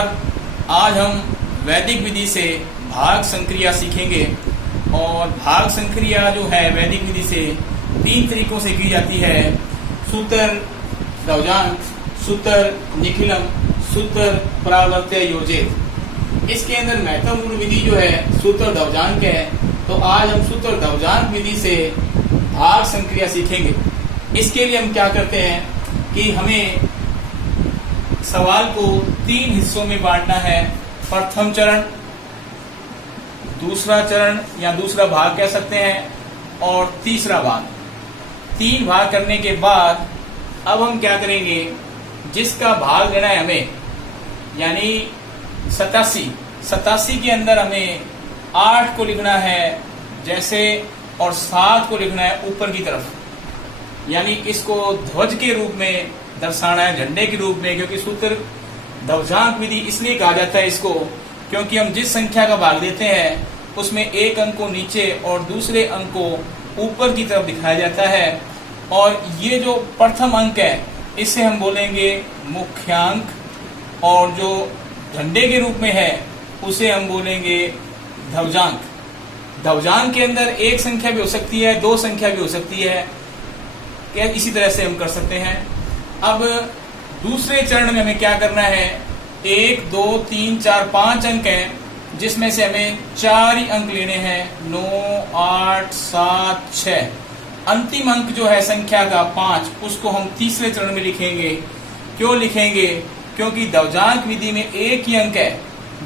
नमस्कार। आज हम वैदिक विधि से भाग संक्रिया सीखेंगे और भाग संक्रिया जो है वैदिक विधि से 3 तरीकों से की जाती है। सूत्र दवजांक, सूत्र निखिलम, सूत्र परावर्त्य योजित। इसके अंदर महत्वपूर्ण विधि जो है सूत्र दवजांक है। तो आज हम सूत्र दवजांक विधि से भाग संक्रिया सीखेंगे। इसके लिए हम क्या करते हैं कि हमें सवाल को 3 हिस्सों में बांटना है। प्रथम चरण, दूसरा चरण या दूसरा भाग कह सकते हैं, और तीसरा भाग। 3 भाग करने के बाद अब हम क्या करेंगे, जिसका भाग लेना है हमें, यानी 87 के अंदर हमें 8 को लिखना है जैसे, और 7 को लिखना है ऊपर की तरफ, यानी इसको ध्वज के रूप में दर्शाना है, झंडे के रूप में। क्योंकि सूत्र दवजांक विधि इसलिए कहा जाता है इसको, क्योंकि हम जिस संख्या का भाग देते हैं उसमें एक अंक को नीचे और दूसरे अंक को ऊपर की तरफ दिखाया जाता है। और ये जो प्रथम अंक है इसे हम बोलेंगे मुख्यांक, और जो झंडे के रूप में है उसे हम बोलेंगे ध्वजांक। ध्वजांक के अंदर एक संख्या भी हो सकती है, 2 संख्या भी हो सकती है, क्या इसी तरह से हम कर सकते हैं। अब दूसरे चरण में हमें क्या करना है, 1, 2, 3, 4, 5 अंक हैं, जिसमें से हमें 4 ही अंक लेने हैं। 9, 8, 7, 6। अंतिम अंक जो है संख्या का 5, उसको हम तीसरे चरण में लिखेंगे। क्यों लिखेंगे? क्योंकि दवजांक विधि में एक ही अंक है।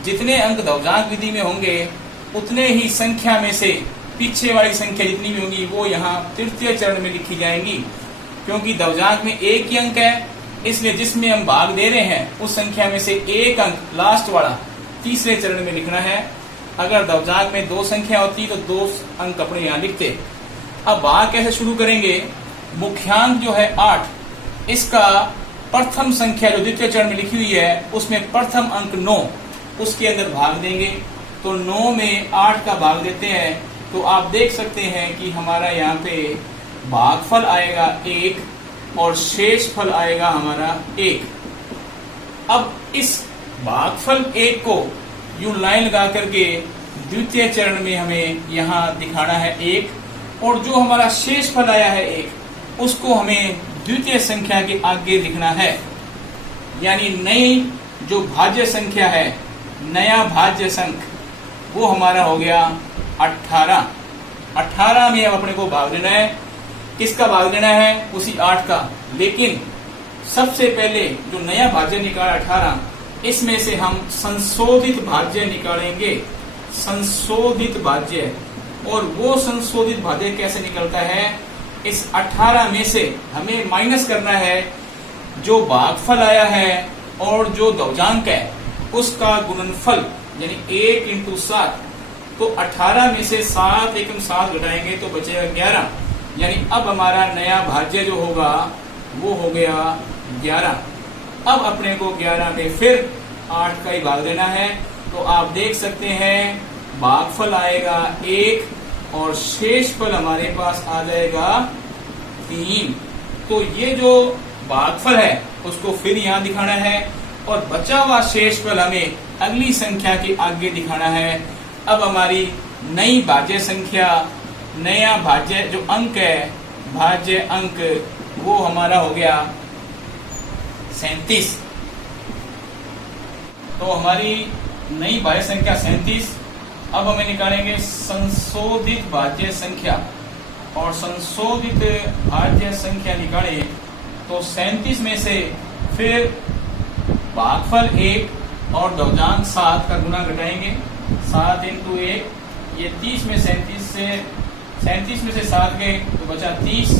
जितने अंक दवजांक विधि में होंगे उतने ही संख्या में से पीछे वाली संख्या जितनी भी होंगी वो यहाँ तृतीय चरण में लिखी जाएंगी। क्योंकि दवजांक में एक ही अंक है, इसलिए जिसमें हम भाग दे रहे हैं उस संख्या में से एक अंक लास्ट वाला तीसरे चरण में लिखना है। अगर दवजांक में 2 संख्या होती तो 2 अंक अपने यहाँ लिखते। अब भाग कैसे शुरू करेंगे, मुख्यांक जो है 8, इसका प्रथम संख्या जो द्वितीय चरण में लिखी हुई है उसमें प्रथम अंक 9, उसके अंदर भाग देंगे। तो 9 में 8 का भाग देते हैं, तो आप देख सकते हैं कि हमारा यहाँ पे भागफल आएगा 1 और शेष फल आएगा हमारा 1। अब इस भागफल 1 को यूं लाइन लगा करके द्वितीय चरण में हमें यहाँ दिखाना है 1, और जो हमारा शेष फल आया है 1, उसको हमें द्वितीय संख्या के आगे लिखना है। यानी नई जो भाज्य संख्या है, नया भाज्य संख, वो हमारा हो गया 18। 18 में अब अपने को भाग देना है। किसका भाग देना है? उसी 8 का। लेकिन सबसे पहले जो नया भाज्य निकाला 18, इसमें से हम संशोधित भाज्य निकालेंगे। संशोधित भाज्य, और वो संशोधित भाज्य कैसे निकलता है, इस 18 में से हमें माइनस करना है जो भागफल आया है और जो दवजांक है उसका गुणनफल, यानी 1 × 7। तो 18 में से 7 एकम 7 घटाएंगे तो बचेगा 11। यानी अब हमारा नया भाज्य जो होगा वो हो गया 11। अब अपने को 11 में फिर 8 का ही भाग देना है। तो आप देख सकते हैं भागफल आएगा 1 और शेष फल हमारे पास आ जाएगा 3। तो ये जो भागफल है उसको फिर यहाँ दिखाना है, और बचा हुआ शेष फल हमें अगली संख्या के आगे दिखाना है। अब हमारी नई भाज्य संख्या, नया भाज्य जो अंक है, भाज्य अंक, वो हमारा हो गया 37। तो हमारी नई भाज्य संख्या 37। अब हमें निकालेंगे संशोधित भाज्य संख्या, और संशोधित भाज्य संख्या निकाले तो 37 में से फिर भागफल 1 और दवजांक 7 का गुना घटाएंगे। 7 × 1, ये 30 में 37 में से 7 गए तो बचा 30,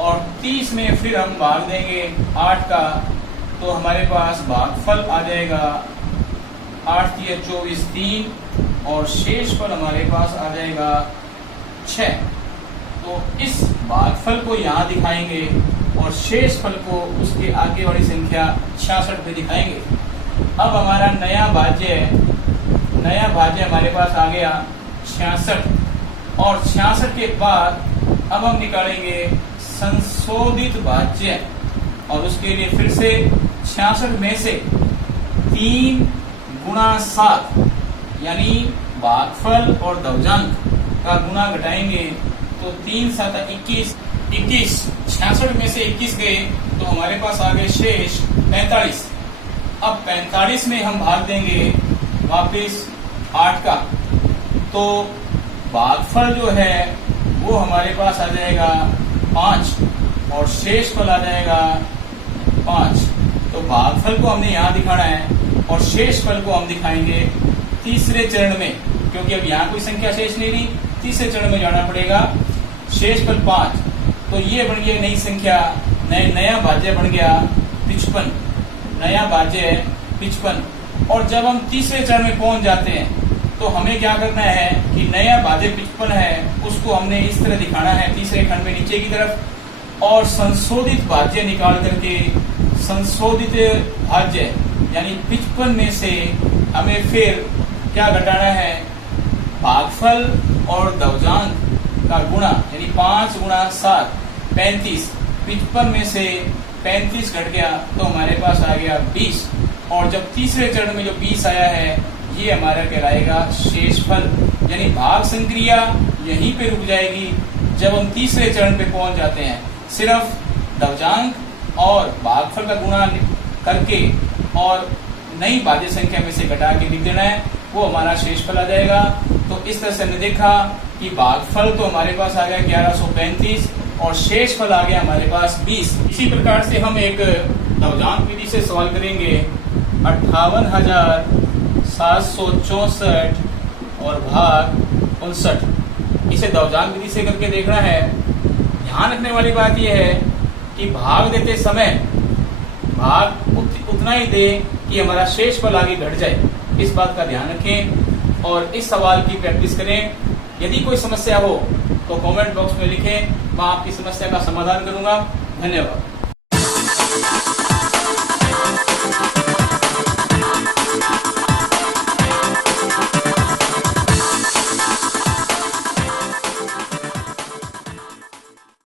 और 30 में फिर हम भाग देंगे 8 का, तो हमारे पास भागफल आ जाएगा 8 × 24, 3, और शेष फल हमारे पास आ जाएगा 6। तो इस भागफल को यहाँ दिखाएंगे और शेष फल को उसके आगे वाली संख्या 66 पे दिखाएंगे। अब हमारा नया भाज्य हमारे पास आ गया 66, और 66 के बाद अब हम निकालेंगे संशोधित भाज्य, और उसके लिए फिर से 66 में से 3 गुणा 7 यानी भागफल और दवजांक का गुणा घटाएंगे तो 3 7 21, 66 में से 21 गए तो हमारे पास आ गए शेष 45। अब 45 में हम भाग देंगे वापिस 8 का, तो भागफल जो है वो हमारे पास आ जाएगा 5 और शेषफल आ जाएगा 5। तो भागफल को हमने यहाँ दिखाना है और शेषफल को हम दिखाएंगे तीसरे चरण में, क्योंकि अब यहाँ कोई संख्या शेष नहीं रही, तीसरे चरण में जाना पड़ेगा। शेषफल 5, तो ये बन गया नई संख्या, नया भाज्य बन गया 55, नया भाज्य 55। और जब हम तीसरे चरण में पहुंच जाते हैं तो हमें क्या करना है कि नया भाज्य 55 है उसको हमने इस तरह दिखाना है तीसरे खंड में नीचे की तरफ, और संशोधित भाज्य निकाल करके संशोधित भाज्य यानी 55 में से हमें फिर क्या घटाना है, भागफल और दवजांक का गुणा, यानी 5 गुणा 7 35, 55 में से 35 घट गया तो हमारे पास आ गया 20। और जब तीसरे चरण में जो 20 आया है ये हमारा कहलाएगा शेषफल, यानी भाग संक्रिया यहीं पे रुक जाएगी। जब हम तीसरे चरण पे पहुंच जाते हैं सिर्फ दवजांक और भागफल का गुणा करके और नई भाज्य संख्या में से घटा के लिख देना है, वो हमारा शेषफल आ जाएगा। तो इस तरह से हमने देखा कि भागफल तो हमारे पास आ गया 1135 और शेषफल आ गया हमारे पास 20। इसी प्रकार से हम एक दवजांक विधि से सवाल करेंगे 58,764 और भाग 59। इसे दवजांक विधि से करके देखना है। ध्यान रखने वाली बात यह है कि भाग देते समय भाग उतना ही दे कि हमारा शेषफल आगे घट जाए, इस बात का ध्यान रखें और इस सवाल की प्रैक्टिस करें। यदि कोई समस्या हो तो कमेंट बॉक्स में लिखें, मैं आपकी समस्या का समाधान करूंगा। धन्यवाद।